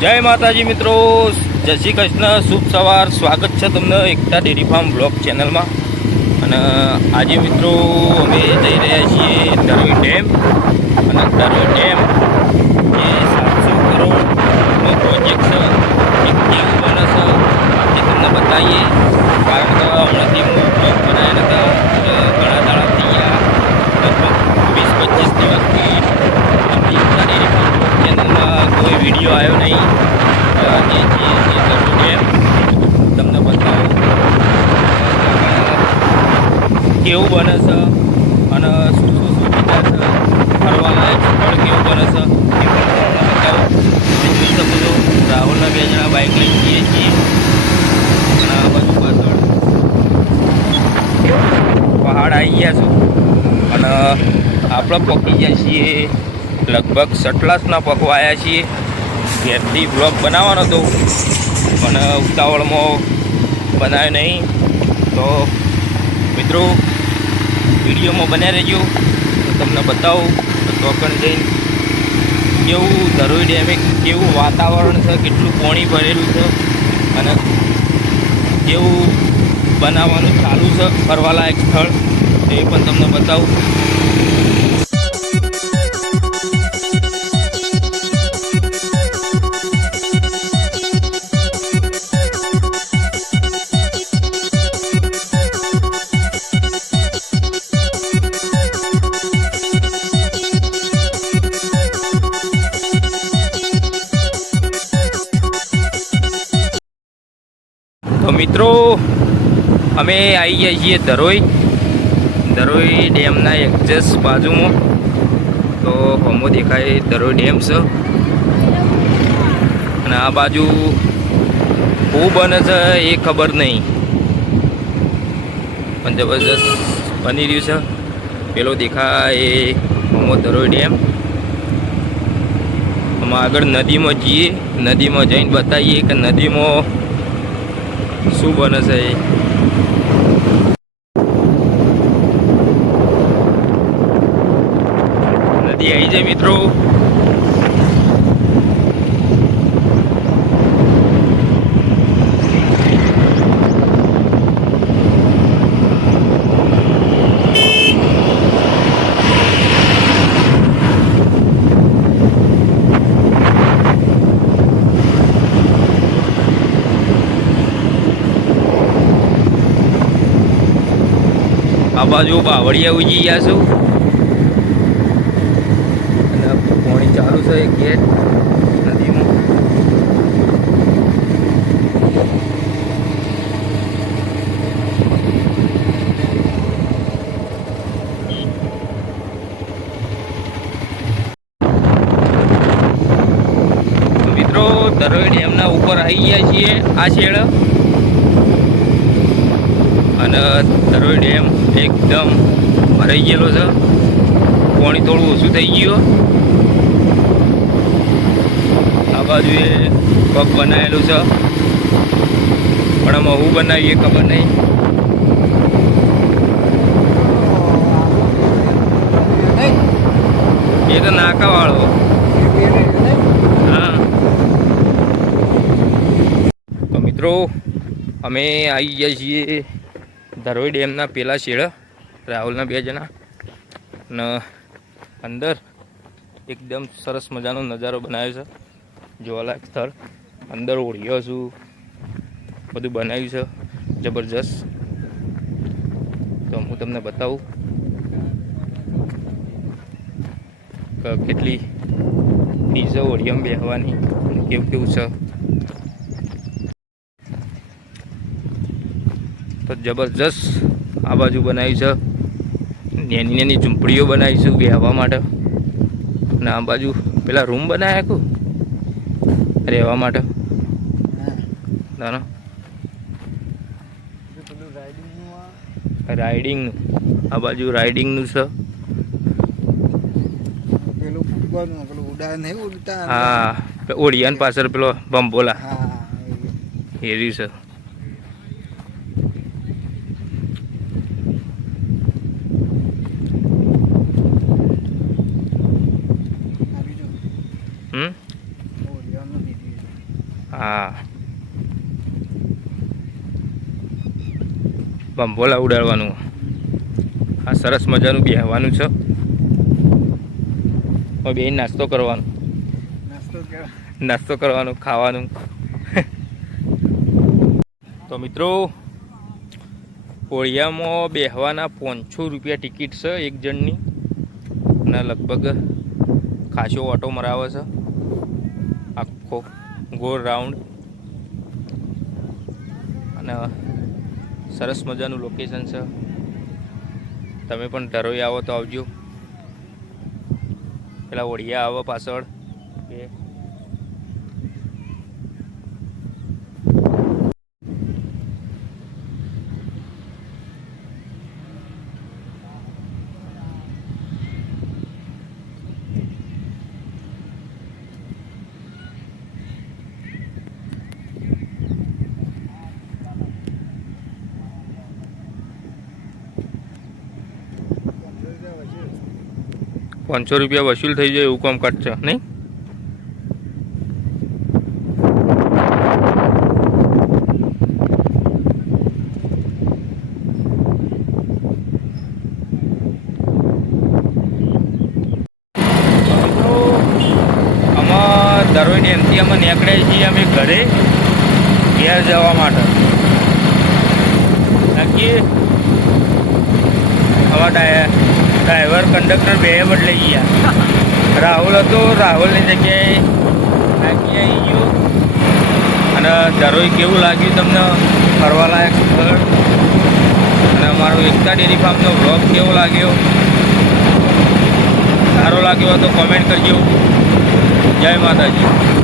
જય માતાજી મિત્રો, જય શ્રી કૃષ્ણ, શુભ સવાર. સ્વાગત છે તમને એકતા ડેરી ફાર્મ બ્લોગ ચેનલમાં. અને આજે મિત્રો અમે જઈ રહ્યા છીએ ધરોઈ ડેમ. અને ધરોઈ ડેમ એ 700 કરોડનો પ્રોજેક્ટ છે. એક કેવું બને છે એ તમને બતાવીએ. કારણ કે હમણાંથી હું બ્લોગ બનાવ્યા નતા, ઘણા દાડા થઈ ગયા, લગભગ 20-25 દિવસથી એકતા ડેરી ફાર્મ બ્લોગ ચેનલમાં કોઈ વિડીયો આવ્યો નહીં. આજે ડેમ તમને બતાવો કેવું બને છે અને શું સુવિધા છે, ફરવાલાયક સ્થળ કેવું બને છે એ પણ તમને બતાવો. જોઈ શકો છો, રાહુલના 2 જણા બાઇક લઈને જઈએ છીએ. અને આ બાજુ પાછળ પહાડ આવી ગયા છો. અને આપણે પકી ગયા છીએ લગભગ સટલાસના પકવા આવ્યા છીએ. ઘેરથી બ્લોગ બનાવવાનો હતો પણ ઉતાવળમાં બનાવ્યો નહીં. તો મિત્રો વિડીયોમાં બન્યા રહેજો, તમને બતાવું તો પણ જઈને કેવું ધરોઈ ડેમે કેવું વાતાવરણ છે, કેટલું પાણી ભરેલું છે અને કેવું બનાવવાનું ચાલુ છે ફરવાલાયક સ્થળ એ પણ તમને બતાવું. તો મિત્રો અમે આવી ગયા છીએ ધરોઈ ડેમના એક્ઝેક્ટ બાજુમાં. તો હમો દેખાય ધરોઈ ડેમ છે અને આ બાજુ શું બને છે એ ખબર નહીં, પણ જબરજસ્ત બની રહ્યું છે. પેલો દેખાય એ હમો ધરોઈ ડેમ. અમે આગળ નદીમાં જઈએ, નદીમાં જઈને બતાવીએ કે નદીમાં શું બને છે એ. નદી આવી જાય મિત્રો. આ બાજુ બાવળિયા ઉજી ગયા છું અને પાણી ચાલુ છે એક ગેટ નદીમાં. મિત્રો ધરોઈ ડેમના ઉપર આવી ગયા છીએ આ છેડે. અને ધરોઈ ડેમ એકદમ ભરાઈ ગયેલો છે, પાણી થોડું ઓછું થઈ ગયું. આ બાજુ એ પગ બનાવેલું છે પણ આમાં હું બનાવીએ ખબર નહીં. એ તો નાકાવાળો. હા તો મિત્રો અમે આવી ગયા છીએ ધરોઈ ડેમના પેલા શેડા, રાહુલના 2 જણા. અને અંદર એકદમ સરસ મજાનો નજારો બનાવ્યો છે, જોવાલાયક સ્થળ. અંદર ઓળિયો છું, બધું બનાવ્યું છે જબરજસ્ત. તો હું તમને બતાવું કે કેટલી ડીઝો ઓળિયામાં બેસવાની કેવું કેવું છે. તો જબરજસ્ત આ બાજુ બનાવી છે, નાની નાની ઝૂંપડીઓ બનાવી છે બેહવા માટે. અને આ બાજુ પેલા રૂમ બનાવ્યા કુ રહેવા માટે. રાઇડિંગનું આ બાજુ રાઇડિંગનું છે. હા ઓડિયાન પાછળ પેલો બંબોલા એ રહ્યું છે. હા, બંબોલા ઉડાડવાનું. આ સરસ મજાનું બેહવાનું છે. બે નાસ્તો કરવાનો, નાસ્તો કરવાનું, ખાવાનું. તો મિત્રો, કોળિયામાં બેહવાના 500 રૂપિયા ટિકિટ છે એક જણની, અને લગભગ ખાસો ઓટો મરાવે છે આખો ગોળ રાઉન્ડ. અને સરસ મજાનું લોકેશન છે. તમે પણ ધરોઈ આવો તો આવજો. પેલા ઓળિયા આવે પાછળ. ₹500 વસૂલ થઈ જાય એવું કામકાજ છે નહીં? આમાં ધરોઈ ડેમથી અમે નીકળ્યા છીએ અમે ઘરે ઘેર જવા માટે. બાકી આવા ડ્રાઈવર કંડક્ટર બે બદલાઈ ગયા. રાહુલ હતો, રાહુલની જગ્યાએ નાખી આવી ગયો. અને ધરોઈ કેવું લાગ્યું તમને? ફરવાલાયક સ્થળ. અને અમારો એકતા ડેરી ફાર્મનો વ્લોગ કેવો લાગ્યો? સારો લાગ્યો હોય તો કોમેન્ટ કરજો. જય માતાજી.